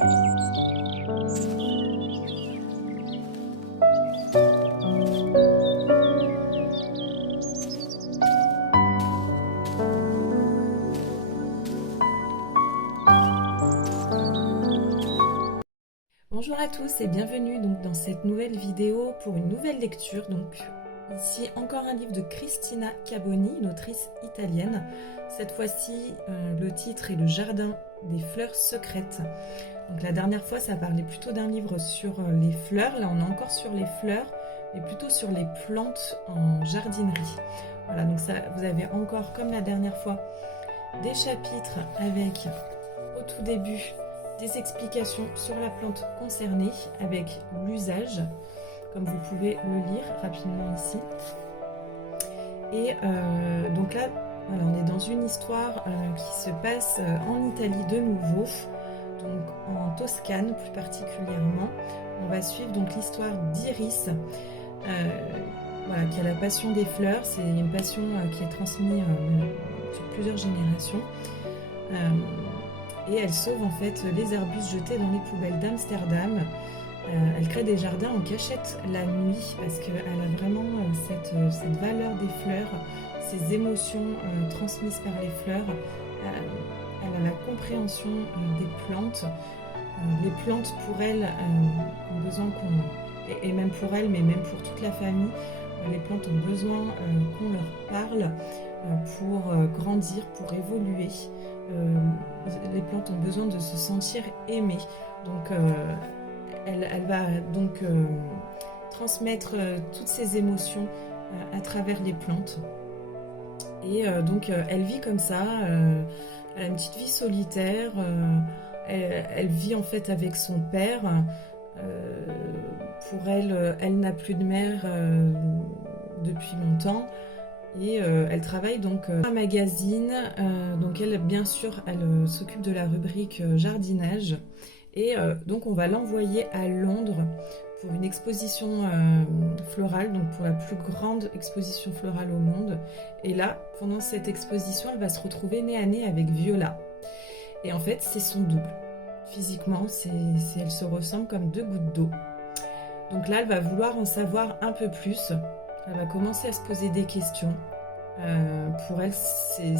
Bonjour à tous et bienvenue donc dans cette nouvelle vidéo pour une nouvelle lecture. Donc ici encore un livre de Cristina Caboni, une autrice italienne. Cette fois-ci le titre est Le jardin des fleurs secrètes. Donc la dernière fois ça parlait plutôt d'un livre sur les fleurs, là on est encore sur les fleurs mais plutôt sur les plantes en jardinerie. Voilà, donc ça, vous avez encore comme la dernière fois des chapitres avec au tout début des explications sur la plante concernée avec l'usage, comme vous pouvez le lire rapidement ici. Et donc là, voilà, on est dans une histoire qui se passe en Italie de nouveau, donc en Toscane plus particulièrement. On va suivre donc l'histoire d'Iris, voilà, qui a la passion des fleurs. C'est une passion qui est transmise sur plusieurs générations. Et elle sauve en fait les arbustes jetés dans les poubelles d'Amsterdam. Elle crée des jardins en cachette la nuit parce qu'elle a vraiment cette valeur des fleurs, ces émotions transmises par les fleurs. Elle a la compréhension des plantes. Les plantes pour elle ont besoin et même pour elle, mais même pour toute la famille, les plantes ont besoin qu'on leur parle pour grandir, pour évoluer. Les plantes ont besoin de se sentir aimées. Donc elle va donc transmettre toutes ces émotions à travers les plantes. Et donc elle vit comme ça, elle a une petite vie solitaire, elle vit en fait avec son père. Pour elle, elle n'a plus de mère depuis longtemps. Et elle travaille donc un magazine, donc elle bien sûr elle s'occupe de la rubrique jardinage et donc on va l'envoyer à Londres pour une exposition florale, donc pour la plus grande exposition florale au monde. Et là, pendant cette exposition, elle va se retrouver nez à nez avec Viola. Et en fait, c'est son double. Physiquement, elle se ressemble comme deux gouttes d'eau. Donc là, elle va vouloir en savoir un peu plus. Elle va commencer à se poser des questions. Pour elle, c'est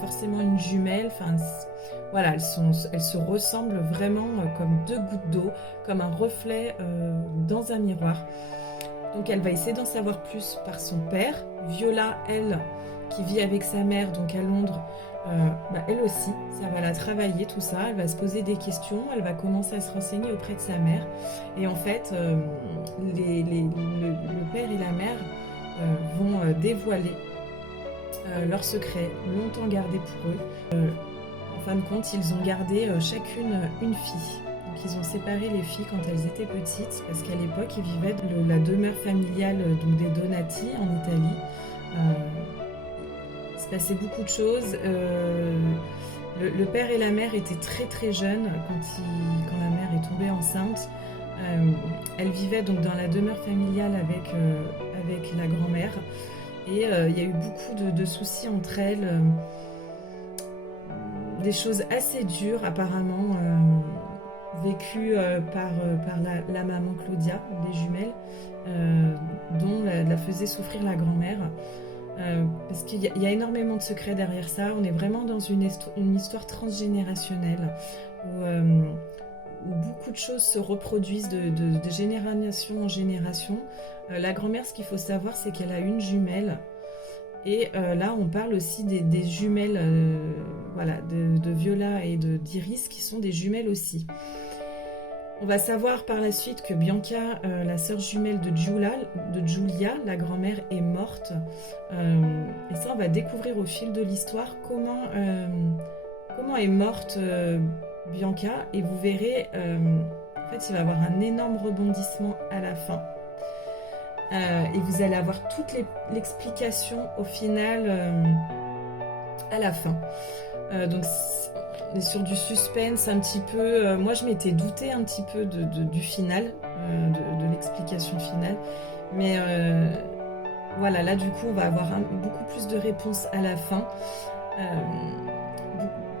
forcément une jumelle. Enfin, voilà, elles se ressemblent vraiment comme deux gouttes d'eau, comme un reflet dans un miroir. Donc elle va essayer d'en savoir plus par son père. Viola, elle, qui vit avec sa mère, donc à Londres, elle aussi, ça va la travailler tout ça. Elle va se poser des questions, elle va commencer à se renseigner auprès de sa mère. Et en fait, le père et la mère vont dévoiler leur secret, longtemps gardé pour eux. En fin de compte, ils ont gardé chacune une fille. Donc ils ont séparé les filles quand elles étaient petites, parce qu'à l'époque, ils vivaient de la demeure familiale donc des Donati en Italie. Il se passait beaucoup de choses. Le père et la mère étaient très très jeunes quand la mère est tombée enceinte. Elle vivait donc dans la demeure familiale avec la grand-mère. Et il y a eu beaucoup de soucis entre elles, des choses assez dures apparemment, vécues par la maman Claudia, les jumelles, dont la faisait souffrir la grand-mère. Parce qu'il y a énormément de secrets derrière ça. On est vraiment dans une histoire transgénérationnelle où beaucoup de choses se reproduisent de génération en génération. La grand-mère, ce qu'il faut savoir, c'est qu'elle a une jumelle. Et là, on parle aussi des jumelles voilà, de Viola et d'Iris, qui sont des jumelles aussi. On va savoir par la suite que Bianca, la sœur jumelle de Giulia, la grand-mère, est morte. Et ça, on va découvrir au fil de l'histoire comment est morte Bianca. Et vous verrez, en fait, il va y avoir un énorme rebondissement à la fin. Et vous allez avoir toute l'explication au final à la fin. Donc on est sur du suspense un petit peu. Moi je m'étais doutée un petit peu du final, de l'explication finale. Mais voilà, là du coup on va avoir beaucoup plus de réponses à la fin.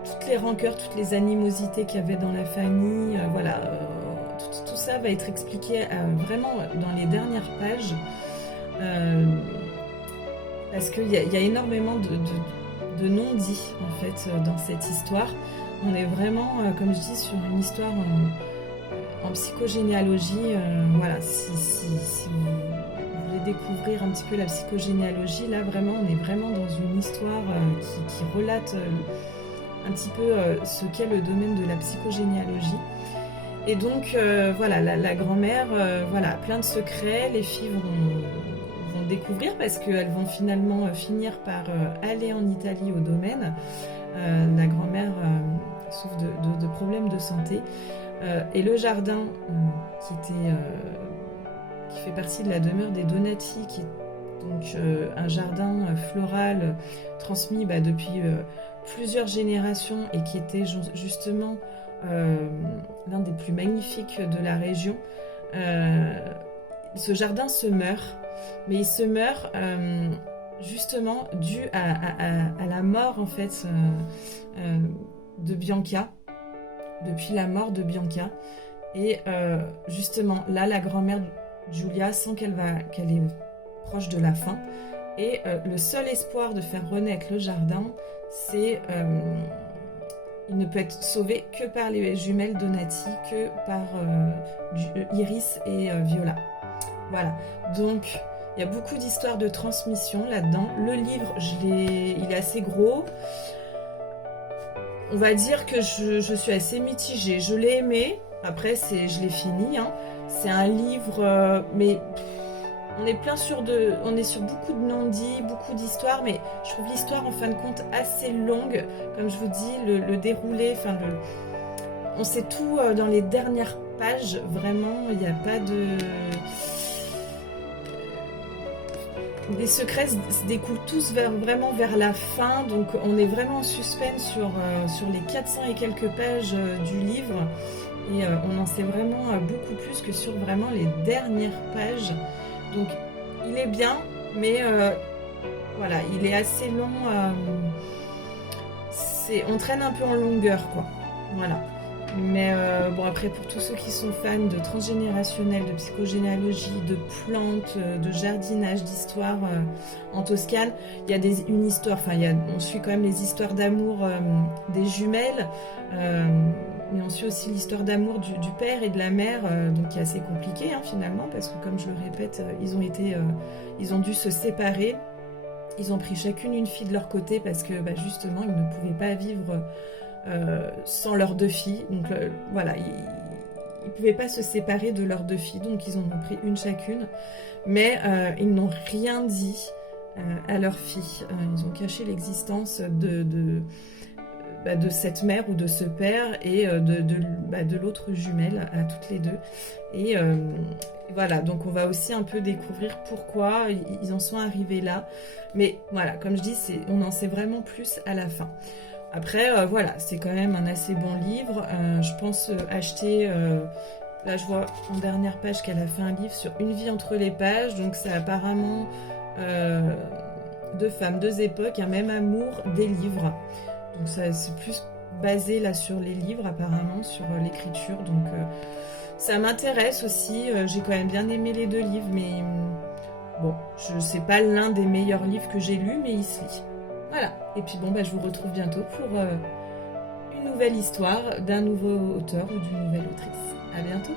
toutes les rancœurs, toutes les animosités qu'il y avait dans la famille, voilà, tout ça va être expliqué vraiment dans les dernières pages, parce qu'il y a énormément de non-dits en fait dans cette histoire. On est vraiment, comme je dis, sur une histoire en psychogénéalogie. Voilà, si vous voulez découvrir un petit peu la psychogénéalogie, là vraiment, on est vraiment dans une histoire qui relate un petit peu ce qu'est le domaine de la psychogénéalogie. Et donc, voilà, la grand-mère, voilà, plein de secrets. Les filles vont découvrir parce qu'elles vont finalement finir par aller en Italie au domaine. La grand-mère souffre de problèmes de santé. Et le jardin qui fait partie de la demeure des Donati, qui est donc un jardin floral transmis depuis plusieurs générations et qui était justement l'un des plus magnifiques de la région. Ce jardin se meurt, mais il se meurt justement dû à la mort en fait de Bianca, depuis la mort de Bianca. Et justement là, la grand-mère Giulia sent qu'elle est proche de la fin, et le seul espoir de faire renaître le jardin, c'est il ne peut être sauvé que par les jumelles Donati, que par Iris et Viola. Voilà, donc il y a beaucoup d'histoires de transmission là-dedans. Le livre, il est assez gros. On va dire que je suis assez mitigée. Je l'ai aimé, après je l'ai fini. Hein. C'est un livre, mais on est sur beaucoup de non-dits, beaucoup d'histoires, mais je trouve l'histoire en fin de compte assez longue. Comme je vous dis, le déroulé, on sait tout dans les dernières pages. Vraiment, il n'y a pas de... Les secrets se découlent tous vraiment vers la fin, donc on est vraiment en suspense sur les 400 et quelques pages du livre, et on en sait vraiment beaucoup plus que sur vraiment les dernières pages. Donc il est bien, mais voilà, il est assez long, on traîne un peu en longueur, quoi. Voilà. Mais bon, après, pour tous ceux qui sont fans de transgénérationnel, de psychogénéalogie, de plantes, de jardinage, d'histoire en Toscane, il y a une histoire, on suit quand même les histoires d'amour des jumelles, mais on suit aussi l'histoire d'amour du père et de la mère, donc qui est assez compliquée finalement, parce que comme je le répète, ils ont dû se séparer. Ils ont pris chacune une fille de leur côté parce que justement, ils ne pouvaient pas vivre sans leurs 2 filles. Donc voilà, ils ne pouvaient pas se séparer de leurs 2 filles, donc ils en ont pris une chacune. Mais ils n'ont rien dit à leurs filles. Ils ont caché l'existence de cette mère ou de ce père et de l'autre jumelle à toutes les 2. Et voilà, donc on va aussi un peu découvrir pourquoi ils en sont arrivés là. Mais voilà, comme je dis, on en sait vraiment plus à la fin. Après, voilà, c'est quand même un assez bon livre. Je pense acheter... là, je vois en dernière page qu'elle a fait un livre sur une vie entre les pages. Donc, c'est apparemment 2 femmes, 2 époques, un même amour, des livres. Donc, ça, c'est plus basé là sur les livres, apparemment, sur l'écriture. Donc, ça m'intéresse aussi. J'ai quand même bien aimé les 2 livres. Mais bon, c'est pas l'un des meilleurs livres que j'ai lus, mais il se lit. Voilà, et puis bon, je vous retrouve bientôt pour une nouvelle histoire d'un nouveau auteur ou d'une nouvelle autrice. À bientôt.